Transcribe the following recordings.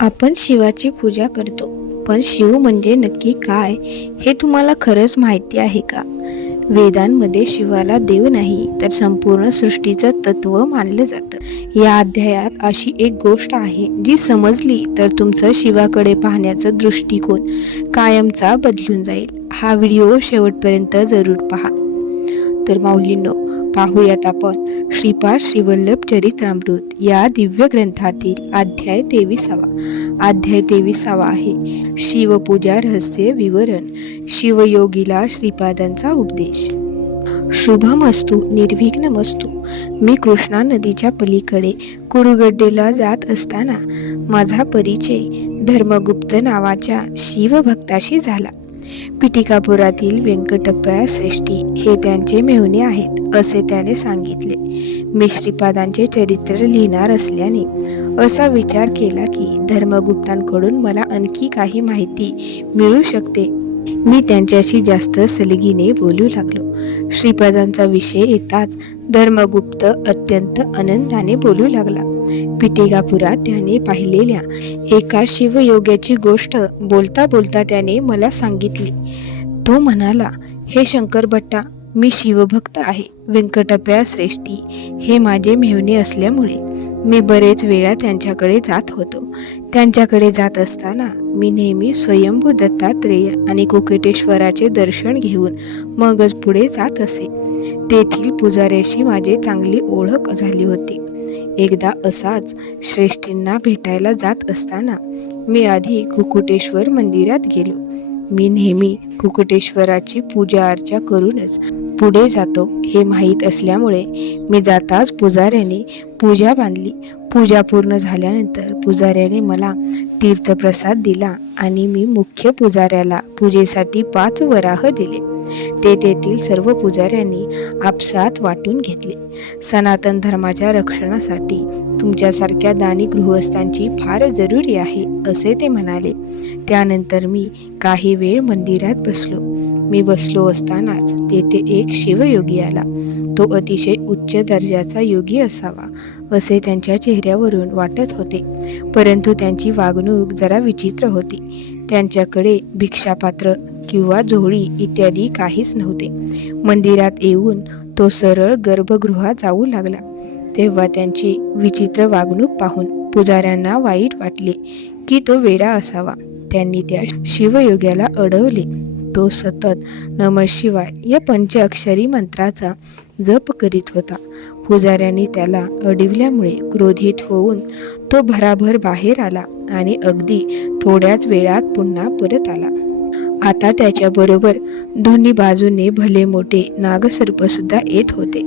आपण शिवाची पूजा करतो, पण शिव म्हणजे नक्की काय हे तुम्हाला खरंच माहिती आहे का? वेदांमध्ये शिवाला देव नाही तर संपूर्ण सृष्टीचं तत्व मानलं जातं. या अध्यायात अशी एक गोष्ट आहे जी समजली तर तुमचं शिवाकडे पाहण्याचा दृष्टिकोन कायमचा बदलून जाईल. हा व्हिडिओ शेवटपर्यंत जरूर पहा. तर माऊलींनो, पाहूयात आपण श्रीपाद श्रीवल्लभ चरित्रामृत या दिव्य ग्रंथातील अध्याय 23 आहे शिवपूजा रहस्य विवरण. शिवयोगीला श्रीपादांचा उपदेश. शुभमस्तु निर्विघ्नमस्तु. मी कृष्णा नदीच्या पलीकडे कुरुगड्डेला जात असताना माझा परिचय धर्मगुप्त नावाच्या शिवभक्ताशी झाला. पिटिकापुरातील व्यंकटप्पा श्रेष्ठी हे त्यांचे मेहुणे आहेत असे त्याने सांगितले. मी श्रीपादांचे चरित्र लिहिणार असल्याने असा विचार केला की धर्मगुप्तांकडून मला आणखी काही माहिती मिळू शकते. मी त्यांच्याशी जास्त सलगीने बोलू लागलो. श्रीपादांचा विषय येताच धर्मगुप्त अत्यंत आनंदाने बोलू लागला. पिटिकापुरात त्याने पाहिलेल्या एका शिवयोग्याची गोष्ट बोलता बोलता त्याने मला सांगितली. तो म्हणाला, हे शंकरभट्टा, मी शिवभक्त आहे. व्यंकटप्पा श्रेष्ठी हे माझे मेहुणे असल्यामुळे मी बरेच वेळा त्यांच्याकडे जात होतो. त्यांच्याकडे जात असताना मी नेहमी स्वयंभू दत्तात्रेय आणि कोकटेश्वराचे दर्शन घेऊन मगच पुढे जात असे. तेथील पुजाऱ्याशी माझी चांगली ओळख झाली होती. एकदा असाच श्रेष्ठींना भेटायला जात असताना मी आधी कुकुटेश्वर मंदिरात गेलो. मी नेहमी कुकुटेश्वराची पूजा अर्चा करूनच पुढे जातो हे माहीत असल्यामुळे मी जाताच पुजाऱ्याने पूजा बांधली. पूजा पूर्ण झाल्यानंतर पुजाऱ्याने मला तीर्थप्रसाद दिला आणि मी मुख्य पुजाऱ्याला पूजेसाठी 5 वराह दिले. ते तेथील सर्व पुजाऱ्यांनी आपसात वाटून घेतले. सनातन धर्माच्या रक्षणासाठी तुमच्यासारख्या दानी गृहस्थांची फार जरुरी आहे असे ते म्हणाले. त्यानंतर मी काही वेळ मंदिरात बसलो. मी बसलो असतानाच तेथे एक शिवयोगी आला. तो अतिशय उच्च दर्जाचा योगी असावा असे त्यांच्या चेहऱ्यावरून वाटत होते, परंतु त्यांची वागणूक जरा विचित्र होती. त्यांच्याकडे भिक्षापात्र किंवा झोळी इत्यादी काहीच नव्हते. मंदिरात येऊन तो सरळ गर्भगृहात जाऊ लागला. तेव्हा त्यांची विचित्र वागणूक पाहून पुजाऱ्यांना वाईट वाटले की तो वेडा असावा. त्यांनी त्या शिवयोग्याला अडवले. तो सतत नमः शिवाय या 5 अक्षरी मंत्राचा जप करीत होता. पुजाऱ्यांनी त्याला अडविल्यामुळे क्रोधित होऊन तो भराभर बाहेर आला आणि अगदी थोड्याच वेळात पुन्हा परत आला. आता त्याच्याबरोबर दोन्ही बाजूने भले मोठे नागसर्पसुद्धा येत होते.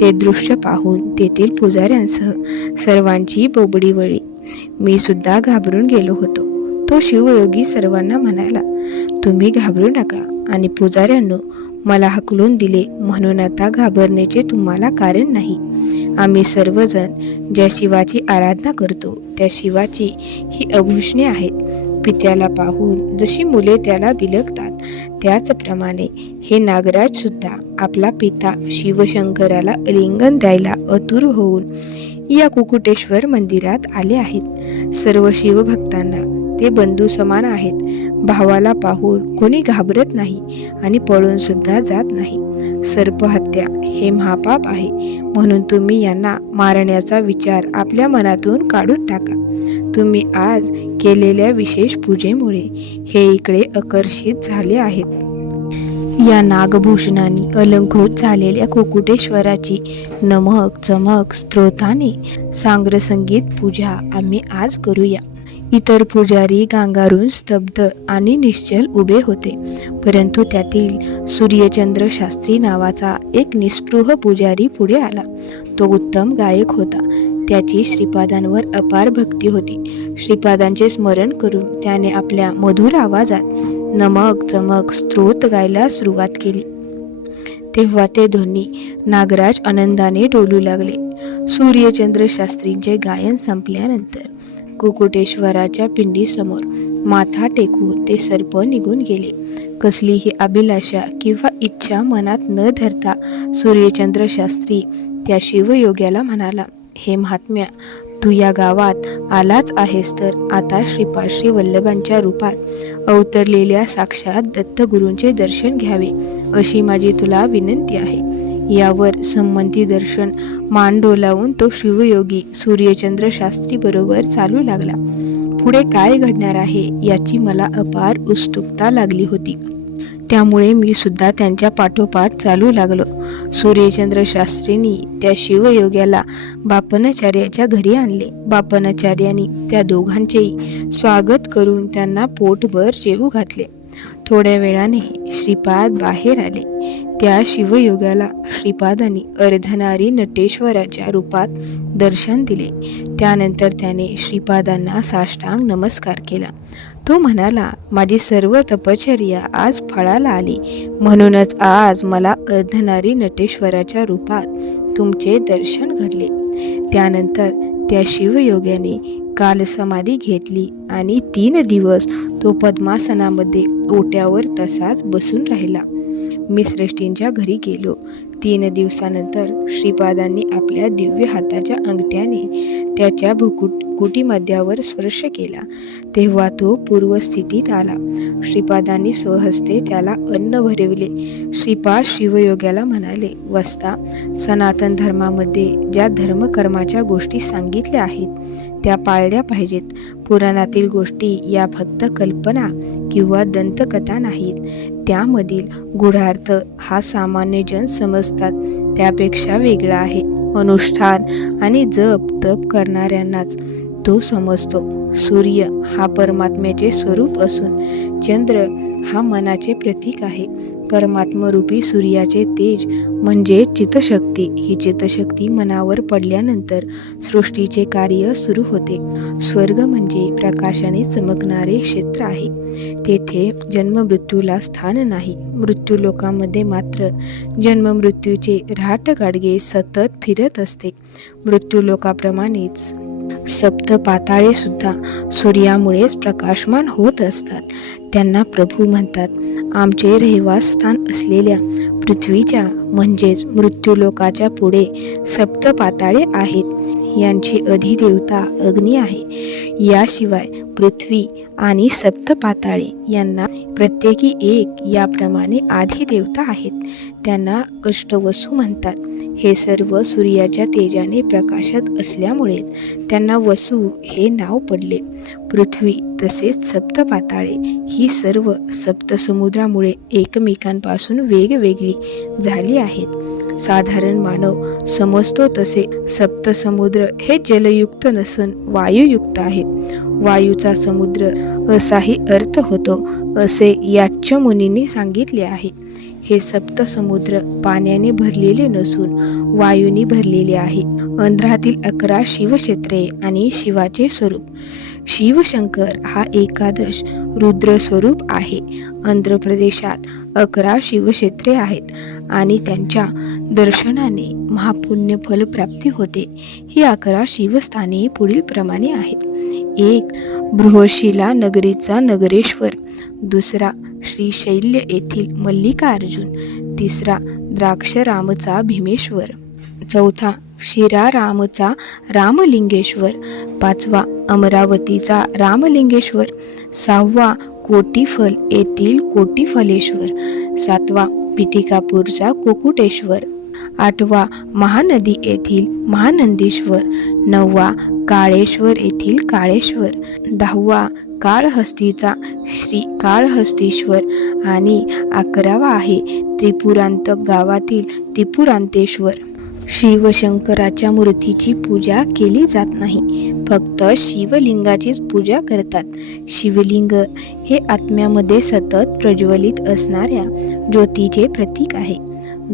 ते दृश्य पाहून तेथील पुजाऱ्यांसह सर्वांची बोबडी वळली. मी सुद्धा घाबरून गेलो होतो. तो शिवयोगी सर्वांना म्हणाला, तुम्ही घाबरू नका आणि पुजाऱ्यांनो, मला हाकलून दिले म्हणून आता घाबरण्याचे तुम्हाला कारण नाही. आम्ही सर्वजण ज्या शिवाची आराधना करतो त्या शिवाची ही आभूषणे आहेत. पित्याला पाहून जशी मुले त्याला बिलगतात त्याचप्रमाणे हे नागराज सुद्धा आपला पिता शिवशंकराला आलिंगन द्यायला आतुर होऊन या कुकुटेश्वर मंदिरात आले आहेत. सर्व शिवभक्तांना ते बंधू समान आहेत. भावाला पाहून कोणी घाबरत नाही आणि पळून सुद्धा जात नाही. सर्पहत्या हे महापाप आहे, म्हणून तुम्ही यांना मारण्याचा विचार आपल्या मनातून काढून टाका. तुम्ही आज केलेल्या विशेष पूजेमुळे हे इकडे आकर्षित झाले आहेत. या नागभूषणांनी अलंकृत झालेल्या कुकुटेश्वराची नमक चमक स्तोत्राने सांग्रसंगीत पूजा आम्ही आज करूया. इतर पुजारी गांगारून स्तब्ध आणि निश्चल उभे होते, परंतु त्यातील सूर्यचंद्र शास्त्री नावाचा एक निस्पृह पुजारी पुढे आला. तो उत्तम गायक होता. त्याची श्रीपादांवर अपार भक्ती होती. श्रीपादांचे स्मरण करून त्याने आपल्या मधुर आवाजात नमक चमक स्तोत्र गायला सुरुवात केली. तेव्हा ते दोन्ही नागराज आनंदाने डोलू लागले. सूर्यचंद्र शास्त्रींचे गायन संपल्यानंतर कुकुटेश्वराच्या पिंडीसमोर माथा टेकवून ते सर्प निघून गेले. कसलीही अभिलाषा किंवा इच्छा मनात न धरता सूर्यचंद्र शास्त्री त्या शिवयोग्याला म्हणाला, हे महात्म्या, तू या गावात आलाच आहेस तर आता श्रीपाद श्री वल्लभांच्या रूपात अवतरलेल्या साक्षात दत्तगुरूंचे दर्शन घ्यावे अशी माझी तुला विनंती आहे. यावर संमती दर्शन मान डोलावून तो शिवयोगी सूर्यचंद्र शास्त्री बरोबर चालू लागला. पुढे काय घडणार आहे याची मला अपार उत्सुकता लागली होती. त्यामुळे मी सुद्धा त्यांच्या पाठोपाठ चालू लागलो. सूर्यचंद्र शास्त्रींनी त्या शिवयोग्याला बापनाचार्याच्या घरी आणले. बापनाचार्यांनी त्या दोघांचेही स्वागत करून त्यांना पोटभर जेवू घातले. थोड्या वेळाने श्रीपाद बाहेर आले. त्या शिवयोग्याला श्रीपादांनी अर्धनारी नटेश्वराच्या रूपात दर्शन दिले. त्यानंतर त्याने श्रीपादांना साष्टांग नमस्कार केला. तो म्हणाला, माझी सर्व तपश्चर्या आज फळाला आली, म्हणूनच आज मला अर्धनारी नटेश्वराच्या रूपात तुमचे दर्शन घडले. त्यानंतर त्या शिवयोग्याने काल समाधी घेतली आणि 3 दिवस तो पद्मासनामध्ये ओट्यावर तसाच बसून राहिला. मी श्रेष्ठींच्या घरी गेलो. 3 दिवसानंतर श्रीपादांनी आपल्या दिव्य हाताच्या अंगठ्याने त्याच्या भुकुटीमध्यावर स्पर्श केला. तेव्हा तो पूर्वस्थितीत आला. श्रीपादांनी स्वहस्ते त्याला अन्न भरविले. श्रीपाद शिवयोग्याला म्हणाले, वस्ता, सनातन धर्मामध्ये ज्या धर्मकर्माच्या गोष्टी सांगितल्या आहेत त्या पाळल्या पाहिजेत. पुराणातील गोष्टी या फक्त कल्पना किंवा दंतकथा नाहीत. त्यामधील गूढार्थ हा सामान्य जन समजतात त्यापेक्षा वेगळा आहे. अनुष्ठान आणि जप तप करणाऱ्यांनाच तो समजतो. सूर्य हा परमात्म्याचे स्वरूप असून चंद्र हा मनाचे प्रतीक आहे. परमात्मरूपी सूर्याचे तेज म्हणजे चित्तशक्ती. ही चित्तशक्ती मनावर पडल्यानंतर सृष्टीचे कार्य सुरू होते. स्वर्ग म्हणजे प्रकाशाने चमकणारे क्षेत्र आहे. तेथे जन्ममृत्यूला स्थान नाही. मृत्यूलोकामध्ये मात्र जन्ममृत्यूचे राटगाडगे सतत फिरत असते. मृत्यूलोकाप्रमाणेच सप्त पाताळे सुद्धा सूर्यामुळेच प्रकाशमान होत असतात. त्यांना प्रभू म्हणतात. आमचे रहिवासस्थान असलेल्या पृथ्वीच्या म्हणजेच मृत्यूलोकाच्या पुढे सप्त पाताळे आहेत. यांची अधिदेवता अग्नी आहे. याशिवाय पृथ्वी आणि सप्त पाताळे यांना प्रत्येकी एक याप्रमाणे आधिदेवता आहेत. त्यांना अष्टवसू म्हणतात. हे सर्व सूर्याच्या तेजाने प्रकाशत असल्यामुळेच त्यांना वसू हे नाव पडले. पृथ्वी तसेच सप्त पाताळे ही सर्व सप्तसमुद्रामुळे एकमेकांपासून वेगवेगळी झाली आहेत. साधारण मानव समजतो तसे सप्तसमुद्र हे जलयुक्त नसून वायुयुक्त आहेत. वायूचा समुद्र असाही अर्थ होतो असे याच्च मुनींनी सांगितले आहे. हे सप्तसमुद्र पाण्याने भरलेले नसून वायूने भरलेले आहे. अंध्रातील 11 शिवक्षेत्रे आणि शिवाचे स्वरूप. शिवशंकर हा एकादश रुद्र स्वरूप आहे. आंध्र प्रदेशात 11 शिवक्षेत्रे आहेत आणि त्यांच्या दर्शनाने महापुण्य फल प्राप्ती होते. ही 11 शिवस्थाने पुढील प्रमाणे आहेत. 1. बृहशिला नगरीचा नगरेश्वर. 2. श्रीशैल्य येथील मल्लिकार्जुन. 3. द्राक्षरामचा भीमेश्वर. 4. शिरारामचा रामलिंगेश्वर. 5. अमरावतीचा रामलिंगेश्वर. 6. कोटीफल येथील कोटीफलेश्वर. 7. पिटिकापूरचा कुकुटेश्वर. 8. महानदी येथील महानंदेश्वर. 9. काळेश्वर येथील काळेश्वर. 10. काळहस्तीचा श्री काळहस्तीश्वर आणि 11वा आहे त्रिपुरांतक गावातील त्रिपुरांतेश्वर. शिवशंकराच्या मूर्तीची पूजा केली जात नाही. फक्त शिवलिंगाचीच पूजा करतात. शिवलिंग हे आत्म्यामध्ये सतत प्रज्वलित असणाऱ्या ज्योतीचे प्रतीक आहे.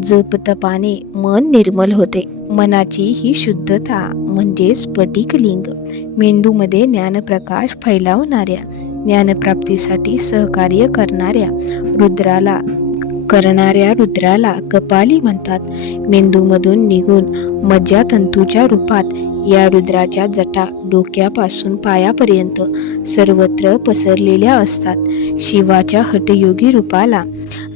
जपतपाने मन निर्मल होते. मनाची ही शुद्धता म्हणजे स्फटिकलिंग. मेंदूमध्ये ज्ञानप्रकाश फैलावणाऱ्या, ज्ञानप्राप्तीसाठी सहकार्य करणाऱ्या रुद्राला कपाली म्हणतात. मेंदूमधून निघून मज्जातंतूच्या रूपात या रुद्राच्या जटा डोक्यापासून पायापर्यंत सर्वत्र पसरलेल्या असतात. शिवाच्या हठयोगी रूपाला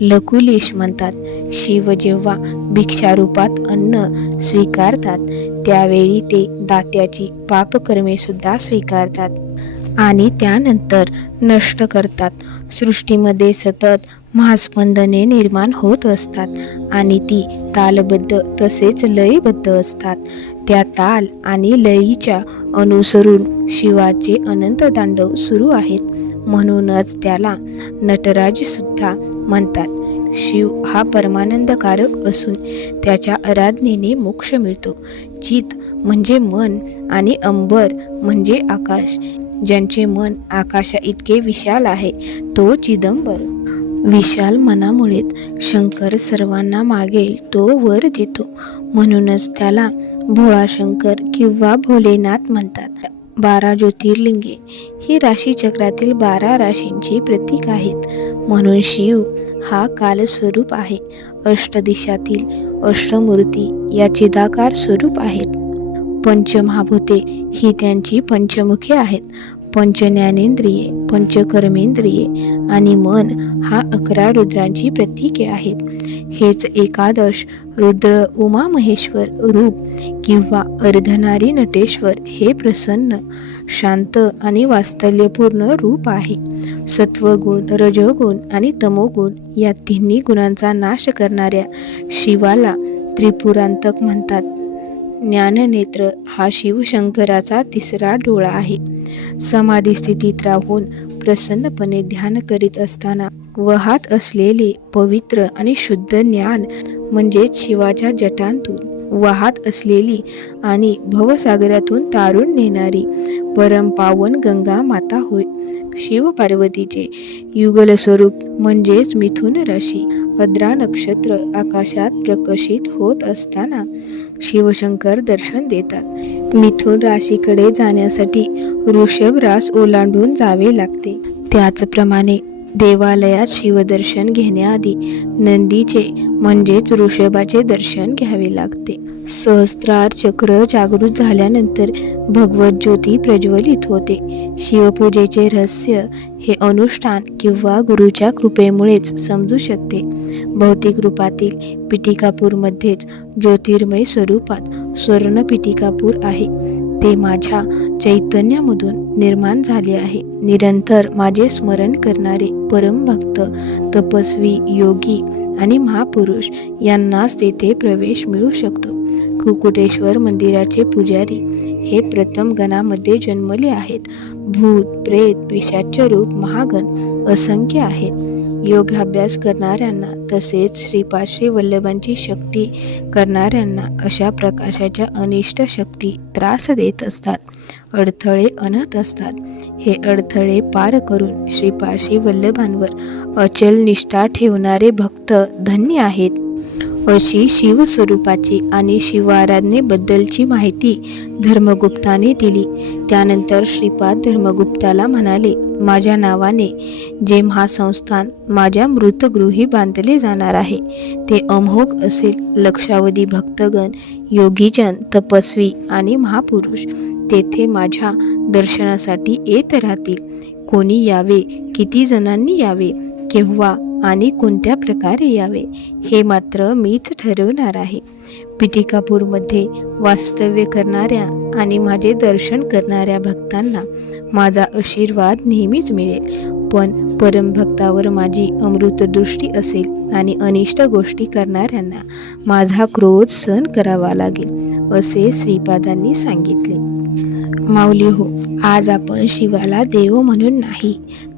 लकुलिश म्हणतात. शिव जेव्हा भिक्षारूपात अन्न स्वीकारतात त्यावेळी ते दात्याची पापकर्मे सुद्धा स्वीकारतात आणि त्यानंतर नष्ट करतात. सृष्टीमध्ये सतत महास्पंदने निर्माण होत असतात आणि ती तालबद्ध तसेच लयबद्ध असतात. त्या ताल आणि लयीच्या अनुसरून शिवाचे अनंत तांडव सुरू आहेत. म्हणूनच त्याला नटराज सुद्धा म्हणतात. शिव हा परमानंदकारक असून त्याच्या आराधनेने मोक्ष मिळतो. चित म्हणजे मन आणि अंबर म्हणजे आकाश. ज्यांचे मन आकाशा इतके विशाल आहे तो चिदंबर. विशाल मनामुळेच शंकर सर्वांना मागेल तो वर देतो. म्हणूनच त्याला भोळा शंकर किंवा भोलेनाथ म्हणतात. 12 ज्योतिर्लिंगे ही राशीचक्रातील 12 राशींची प्रतीक आहेत. म्हणून शिव हा कालस्वरूप आहे. अष्टदिशातील अष्टमूर्ती या चिदाकार स्वरूप आहेत. पंचमहाभूते ही त्यांची पंचमुखे आहेत. पंचज्ञानेंद्रिये, पंचकर्मेंद्रिये आणि मन हा 11 रुद्रांची प्रतीके आहेत. हेच एकादश रुद्र उमामहेश्वर रूप किंवा अर्धनारी नटेश्वर हे प्रसन्न, शांत आणि वात्सल्यपूर्ण रूप आहे. सत्वगुण, रजोगुण आणि तमोगुण या तिन्ही गुणांचा नाश करणाऱ्या शिवाला त्रिपुरांतक म्हणतात. ज्ञाननेत्र हा शिवशंकराचा तिसरा डोळा आहे. समाधी स्थितीत राहून प्रसन्नपणे ध्यान करीत असताना वाहत असलेले पवित्र आणि शुद्ध ज्ञान म्हणजेच शिवाच्या जटांतून वाहत असलेली आणि भवसागरातून तारून नेणारी परमपावन गंगा माता होय. शिव पार्वतीचे युगल स्वरूप म्हणजेच मिथुन राशी भद्रा नक्षत्र आकाशात प्रकाशित होत असताना शिवशंकर दर्शन देतात. मिथुन राशीकडे जाण्यासाठी वृषभ रास ओलांडून जावे लागते. त्याचप्रमाणे देवालयात शिवदर्शन घेण्याआधी नंदीचे म्हणजेच वृषभाचे दर्शन घ्यावे लागते. सहस्त्रार चक्र जागृत झाल्यानंतर भगवत ज्योती प्रज्वलित होते. शिवपूजेचे रहस्य हे अनुष्ठान किंवा गुरुच्या कृपेमुळेच समजू शकते. भौतिक रूपातील पिटिकापूरमध्येच ज्योतिर्मय स्वरूपात स्वर्ण पिटिकापूर आहे. ते माझ्या चैतन्यामधून निर्माण झाले आहे. निरंतर माझे स्मरण करणारे परमभक्त, तपस्वी, योगी आणि महापुरुष यांनाच तेथे प्रवेश मिळू शकतो. कुकुटेश्वर मंदिराचे पुजारी हे प्रथम गणामध्ये जन्मले आहेत. भूत, प्रेत, पिशाच रूप महागण असंख्य आहेत. योगाभ्यास करणाऱ्यांना तसेच श्रीपाद वल्लभांची शक्ती करणाऱ्यांना अशा प्रकाशाच्या अनिष्ट शक्ती त्रास देत असतात, अडथळे आणत असतात. हे अडथळे पार करून श्रीपाद वल्लभांवर अचल निष्ठा ठेवणारे भक्त धन्य आहेत. अशी शिवस्वरूपाची आणि शिवाराधनेबद्दलची माहिती धर्मगुप्ताने दिली. त्यानंतर श्रीपाद धर्मगुप्ताला म्हणाले, माझ्या नावाने जे महासंस्थान माझ्या मृतगृही बांधले जाणार आहे ते अमोघ असेल. लक्षावधी भक्तगण, योगीजन, तपस्वी आणि महापुरुष तेथे माझ्या दर्शनासाठी येत राहतील. कोणी यावे, किती जणांनी यावे, केव्हा आणि कोणत्या प्रकारे यावे हे मात्र मीच ठरवणार आहे. पिटिकापूरमध्ये वास्तव्य करणाऱ्या आणि माझे दर्शन करणाऱ्या भक्तांना माझा आशीर्वाद नेहमीच मिळेल. पण परमभक्तावर माझी अमृतदृष्टी असेल आणि अनिष्ट गोष्टी करणाऱ्यांना माझा क्रोध सहन करावा लागेल, असे श्रीपादांनी सांगितले. माऊली हो, आज आपण शिवाला देव म्हणून नाही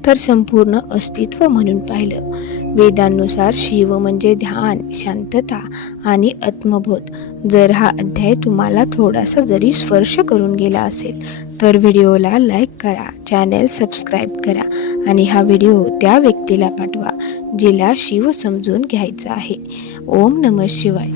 तर संपूर्ण अस्तित्व म्हणून पाहिलं. वेदांनुसार शिव म्हणजे ध्यान, शांतता आणि आत्मबोध. जर हा अध्याय तुम्हाला थोडासा जरी स्पर्श करून गेला असेल तर व्हिडिओला लाईक करा, चॅनल सबस्क्राईब करा आणि हा व्हिडिओ त्या व्यक्तीला पाठवा जिला शिव समजून घ्यायचा आहे. ओम नमः शिवाय.